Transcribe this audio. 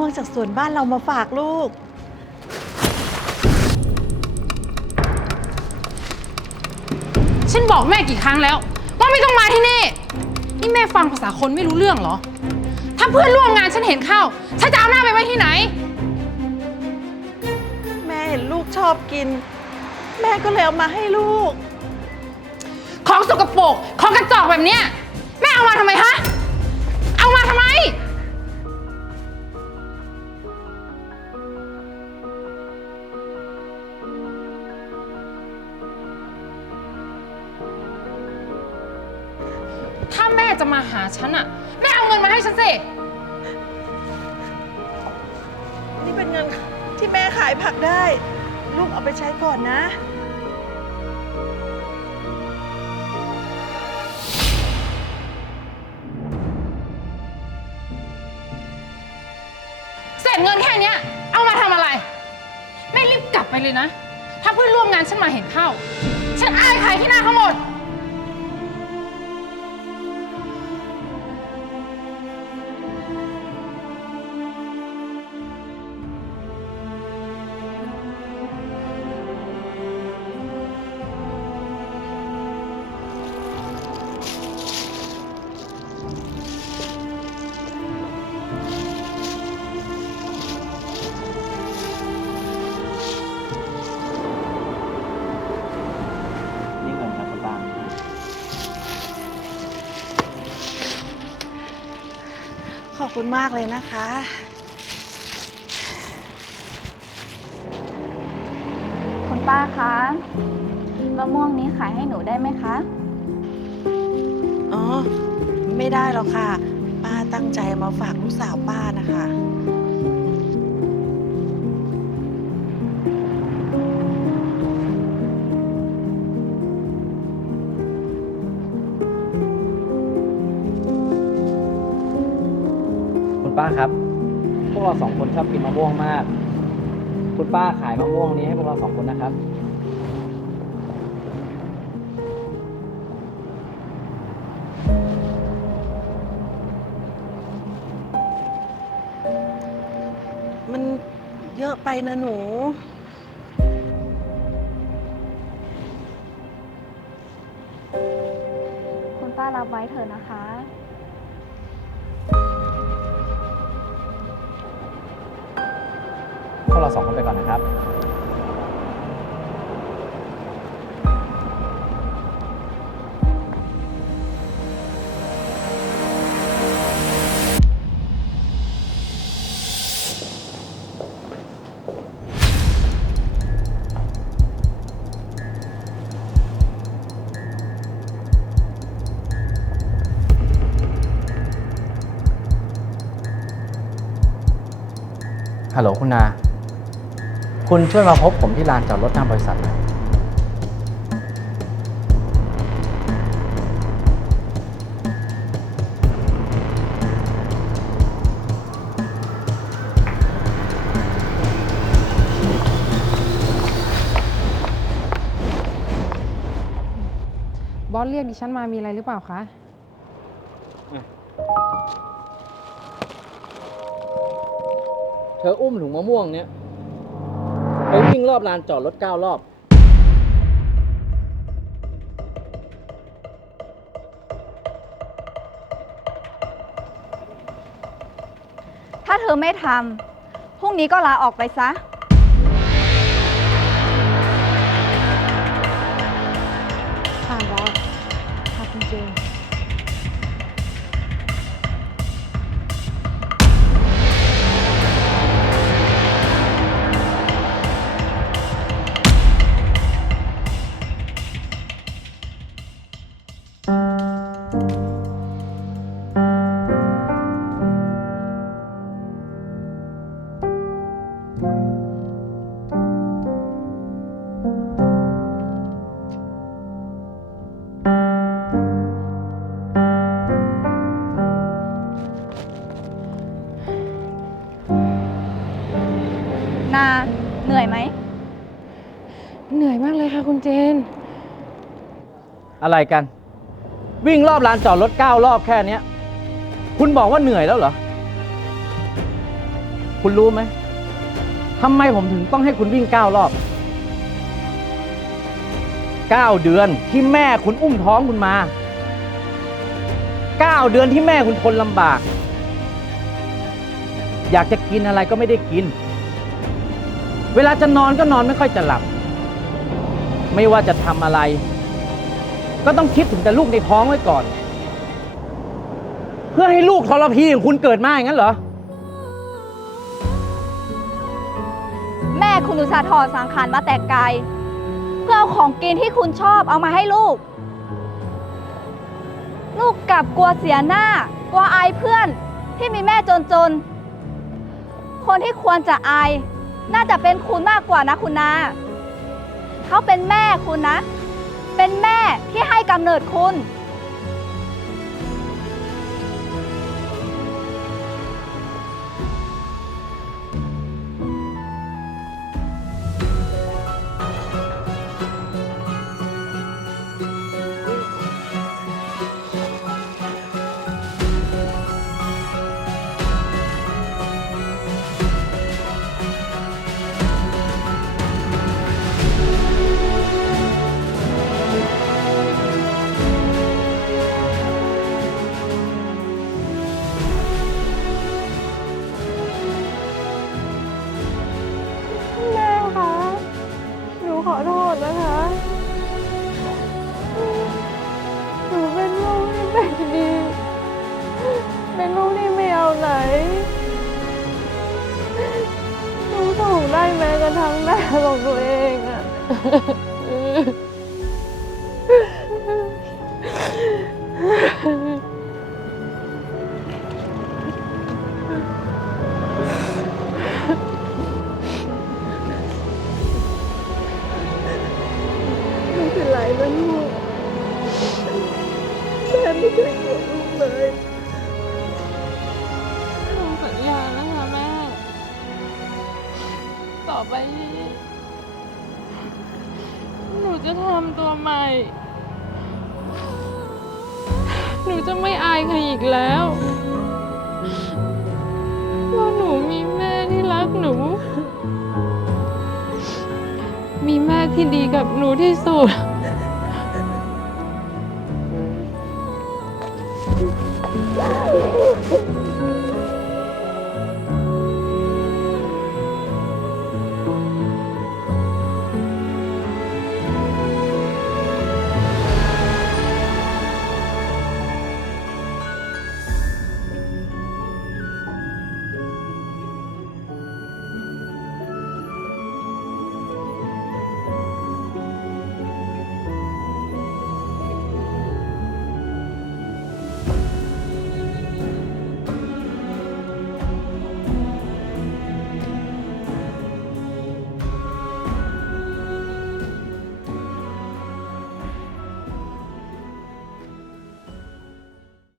ม่วงจากสวนบ้านเรามาฝากลูก ฉันบอกแม่กี่ครั้งแล้ว ว่าไม่ต้องมาที่นี่ นี่แม่ฟังภาษาคนไม่รู้เรื่องเหรอ ถ้าเพื่อนร่วมงานฉันเห็นเข้า ฉันจะเอาหน้าไปไว้ที่ไหน แม่เห็นลูกชอบกิน แม่ก็เลยเอามาให้ลูก ของสกปรกของกระจอกแบบเนี้ยแม่เอามาทำไมฮะ เอามาทำไม ถ้าแม่จะมาหาฉันอะแม่เอาเงินมาให้ฉันสิ นี่เป็นเงินที่แม่ขายผักได้ ลูกเอาไปใช้ก่อนนะ เศษเงินแค่เนี้ยเอามาทำอะไร แม่รีบกลับไปเลยนะ ถ้าเพื่อนร่วมงานฉันมาเห็นเข้า ฉันอายใครที่หน้าเขาหมด อบคุณมากเลยนะคะ คุณป้าคะมะม่วงนี้ขายให้หนูได้ไหมคะ อ๋อ ไม่ได้หรอกค่ะ ป้าตั้งใจมาฝากลูกสาวป้านะคะ คุณป้าครับ พวกเราสองคนชอบกินมะม่วงมาก คุณป้าขายมะม่วงนี้ให้พวกเราสองคนนะครับ มันเยอะไปนะหนู คุณป้ารับไว้เถอะนะคะ วกเราสองคนไปก่อนนะครับ ฮัลโหลคุณนา คุณช่วยมาพบผมที่ลานจอดรถหน้าบริษัทหน่อยบอสเรียกดิฉันมามีอะไรหรือเปล่าคะ เธออุ้มถุงมะม่วงเนี้ยไป วิ่งรอบลานจอดรถเก้ารอบ ถ้าเธอไม่ทำพรุ่งนี้ก็ลาออกไปซะ ค่ะบอสค่ะคุณเจ นื่อยไหม เหนื่อยมากเลยค่ะคุณเจน อะไรกัน วิ่งรอบลานจอดรถเก้ารอบแค่เนี้ย คุณบอกว่าเหนื่อยแล้วเหรอ คุณรู้ไหมทำไมผมถึงต้องให้คุณวิ่งเก้ารอบเก้าเดือนที่แม่คุณอุ้มท้องคุณมาเก้าเดือนที่แม่คุณทนลำบาก อยากจะกินอะไรก็ไม่ได้กิน เวลาจะนอนก็นอนไม่ค่อยจะหลับ ไม่ว่าจะทำอะไร ก็ต้องคิดถึงแต่ลูกในท้องไว้ก่อน เพื่อให้ลูกทรพีของคุณเกิดมาอย่างนั้นเหรอ แม่คุณอุตส่าห์ถอดสังขารมาแต่ไกลเพื่อเอาของกินที่คุณชอบเอามาให้ลูก ลูกกลับกลัวเสียหน้า กลัวอายเพื่อนที่มีแม่จนๆ คนที่ควรจะอาย น่าจะเป็นคุณมากกว่านะคุณนาเขาเป็นแม่คุณนะ เป็นแม่ที่ให้กำเนิดคุณ ไม่เป็นไรนะลูกแม่ไม่เคยโกรธลูกเลย หนูสัญญานะคะแม่ ต่อไปนี้ ทำตัวใหม่ หนูจะไม่อายใครอีกแล้วเพราะหนูมีแม่ที่รักหนู มีแม่ที่ดีกับหนูที่สุด